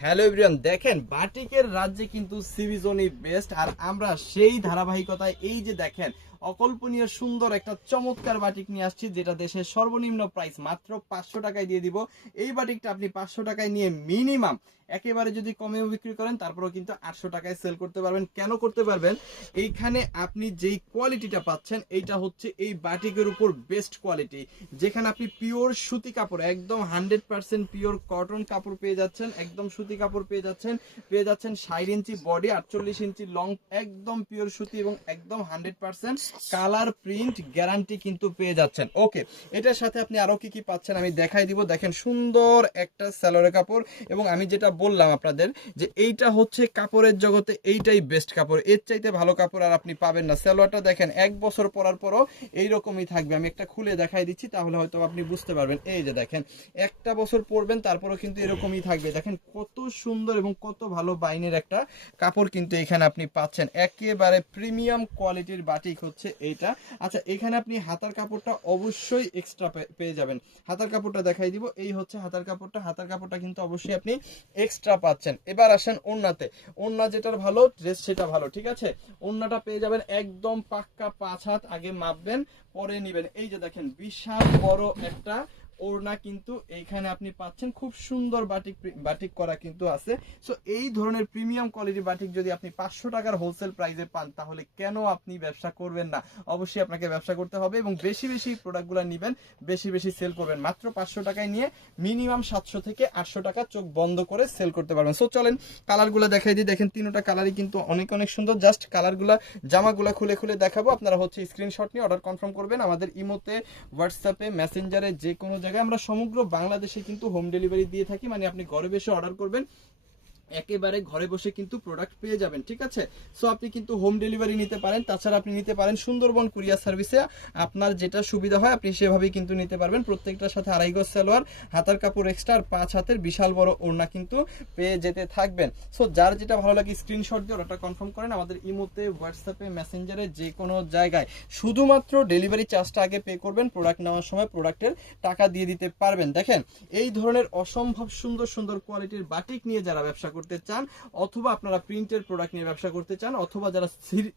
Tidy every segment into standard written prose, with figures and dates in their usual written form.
Hello everyone, দেখেন বাটিকের রাজ্যে কিন্তু সিবিজনই বেস্ট। আর আমরা সেই ধারাবাহিকতায় এই যে দেখেন অকল্পনীয় সুন্দর একটা চমৎকার বাটিক নিয়ে আসছি, যেটা দেশের সর্বনিম্ন প্রাইস মাত্র 500 টাকায় দিয়ে দিব। এই বাটিকটা আপনি 500 টাকায় নিয়ে মিনিমাম একেবারে যদি কমেও বিক্রি করেন তারপরেও কিন্তু 800 টাকায় সেল করতে পারবেন। কেন করতে পারবেন? এইখানে আপনি যেই কোয়ালিটিটা পাচ্ছেন এইটা হচ্ছে এই বাটিকের উপর বেস্ট কোয়ালিটি, যেখানে আপনি পিওর সুতি কাপড়, একদম 100% পিওর কটন কাপড় পেয়ে যাচ্ছেন, একদম সুতি কাপড় পেয়ে যাচ্ছেন 60 ইঞ্চি বডি, 48 ইঞ্চি লং, একদম পিওর সুতি এবং একদম 100% কালার প্রিন্ট গ্যারান্টি কিন্তু পেয়ে যাচ্ছেন। ওকে, এটার সাথে আপনি আরো কি কি পাচ্ছেন আমি দেখাই দিব। দেখেন সুন্দর একটা সালোয়ারের কাপড়, এবং আমি যেটা বললাম আপনাদের যে এইটা হচ্ছে কাপড়ের জগতে এইটাই বেস্ট কাপড়, এর চাইতে ভালো কাপড় আর আপনি পাবেন না। সালোয়ারটা দেখেন 1 বছর পরার পরও এইরকমই থাকবে। আমি একটা খুলে দেখাই দিচ্ছি, তাহলে হয়তো আপনি বুঝতে পারবেন। এই যে দেখেন, একটা বছর পরবেন তারপরও কিন্তু এরকমই থাকবে। দেখেন কত সুন্দর এবং কত ভালো বাইনের একটা কাপড় কিন্তু এখানে আপনি পাচ্ছেন। একেবারে প্রিমিয়াম কোয়ালিটির বাটিক হচ্ছে এইটা। আচ্ছা, এখানে আপনি হাতার কাপড়টা অবশ্যই এক্সট্রা পেয়ে যাবেন। হাতার কাপড়টা দেখাই দিব, এই হচ্ছে হাতার কাপড়টা। হাতার কাপড়টা কিন্তু অবশ্যই আপনি এক্সট্রা পাচ্ছেন। এবার আসেন ওড়নাতে। ওড়না যেটার ভালো, ড্রেস সেটা ভালো, ঠিক আছে। ওড়নাটা পেয়ে যাবেন একদম পাক্কা 5 হাত, আগে মাপবেন পরে নিবেন। এই যে দেখেন বিশাল বড় একটা ওড়না কিন্তু এইখানে আপনি পাচ্ছেন। খুব সুন্দর বাটিক বাটিক করা কিন্তু আছে। সো এই ধরনের প্রিমিয়াম কোয়ালিটি বাটিক যদি আপনি 500 টাকার হোলসেল প্রাইসে পান, তাহলে কেন আপনি ব্যবসা করবেন না? অবশ্যই আপনাকে ব্যবসা করতে হবে এবং বেশি বেশি প্রোডাক্টগুলো নেবেন, বেশি বেশি সেল করবেন। মাত্র 500 টাকায় নিয়ে মিনিমাম 700 থেকে 800 টাকা চোখ বন্ধ করে সেল করতে পারবেন। সো চলেন কালারগুলো দেখাই দিই। দেখেন তিনটা কালারই কিন্তু অনেক অনেক সুন্দর। জাস্ট কালারগুলা জামাগুলা খুলে খুলে দেখাবো, আপনারা হচ্ছে স্ক্রিনশট নিয়ে অর্ডার কনফার্ম করবেন। আমাদের ইমোতে, হোয়াটসঅ্যাপে, মেসেঞ্জারে, যে কোনো জায়গায় আমরা সমগ্র বাংলাদেশে কিন্তু হোম ডেলিভারি দিয়ে থাকি। মানে আপনি ঘরে বসে অর্ডার করবেন, একেবারে ঘরে বসে কিন্তু প্রোডাক্ট পেয়ে যাবেন, ঠিক আছে। সো আপনি কিন্তু হোম ডেলিভারি নিতে পারেন, তাছাড়া আপনি নিতে পারেন সুন্দরবন কুরিয়ার সার্ভিসে। আপনার যেটা সুবিধা হয় আপনি সেভাবেই কিন্তু নিতে পারবেন। প্রত্যেকটার সাথে 2.5 গজ সালোয়ার, হাতার কাপড় এক্সট্রা, আর 5 হাতের বিশাল বড় ওড়না কিন্তু পেয়ে যেতে থাকবেন। সো যার যেটা ভালো লাগে স্ক্রিনশট দিয়ে অর্ডারটা কনফার্ম করেন। আমাদের ইমোতে, হোয়াটসঅ্যাপে, মেসেঞ্জারে, যে কোনো জায়গায় শুধুমাত্র ডেলিভারি চার্জটা আগে পে করবেন, প্রোডাক্ট নেওয়ার সময় প্রোডাক্টের টাকা দিয়ে দিতে পারবেন। দেখেন এই ধরনের অসম্ভব সুন্দর সুন্দর কোয়ালিটির বাটিক নিয়ে যারা ব্যবসা করতে চান, অথবা আপনারা প্রিন্টের প্রোডাক্ট নিয়ে ব্যবসা করতে চান, অথবা যারা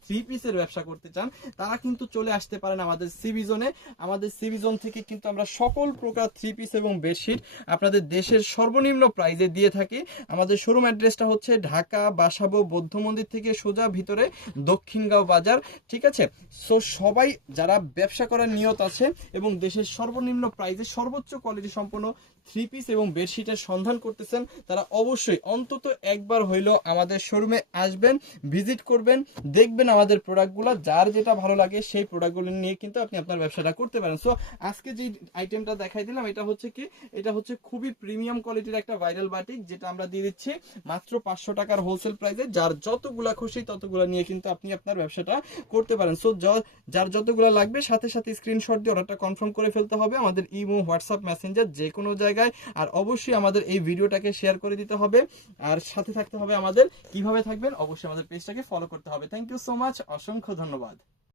3 পিসের ব্যবসা করতে চান, তারা কিন্তু চলে আসতে পারেন আমাদের সিবিজনে। আমাদের সিবিজন থেকে কিন্তু আমরা সকল প্রকার 3 পিস এবং বেডশিট আপনাদের দেশের সর্বনিম্ন প্রাইজে দিয়ে থাকি। আমাদের শোরুম অ্যাড্রেসটা হচ্ছে ঢাকা বাসাবো বৌদ্ধ মন্দির থেকে সোজা ভিতরে দক্ষিণগাঁও বাজার, ঠিক আছে। সো সবাই যারা ব্যবসা করার নিয়ত আছে এবং দেশের সর্বনিম্ন প্রাইজে সর্বোচ্চ কোয়ালিটি সম্পন্ন 3 পিস এবং বেডশিটের সন্ধান করতেছেন, তারা অবশ্যই অন্তত একবার হইলেও আমাদের শোরুমে আসবেন, ভিজিট করবেন, দেখবেন আমাদের প্রোডাক্টগুলো। যার যেটা ভালো লাগে সেই প্রোডাক্টগুলো নিয়ে কিন্তু আপনি আপনার ব্যবসাটা করতে পারেন। সো আজকে যে আইটেমটা দেখাই দিলাম, এটা হচ্ছে কি, এটা হচ্ছে খুবই প্রিমিয়াম কোয়ালিটির একটা ভাইরাল বাটিক, যেটা আমরা দিয়ে দিচ্ছি মাত্র 500 টাকার হোলসেল প্রাইসে। যার যতগুলা খুশি ততগুলা নিয়ে কিন্তু আপনি আপনার ব্যবসাটা করতে পারেন। সো যার যতগুলা লাগবে সাথে সাথে স্ক্রিনশট দিয়ে অর্ডারটা কনফার্ম করে ফেলতে হবে আমাদের ইমো, হোয়াটসঅ্যাপ, মেসেঞ্জার, যে কোনো জায়গায়। আর অবশ্যই আমাদের এই ভিডিওটাকে শেয়ার করে দিতে হবে, আর সাথে থাকতে হবে আমাদের। কিভাবে থাকবেন? অবশ্যই আমাদের পেজটাকে ফলো করতে হবে। থ্যাংক ইউ সো মাচ, অসংখ্য ধন্যবাদ।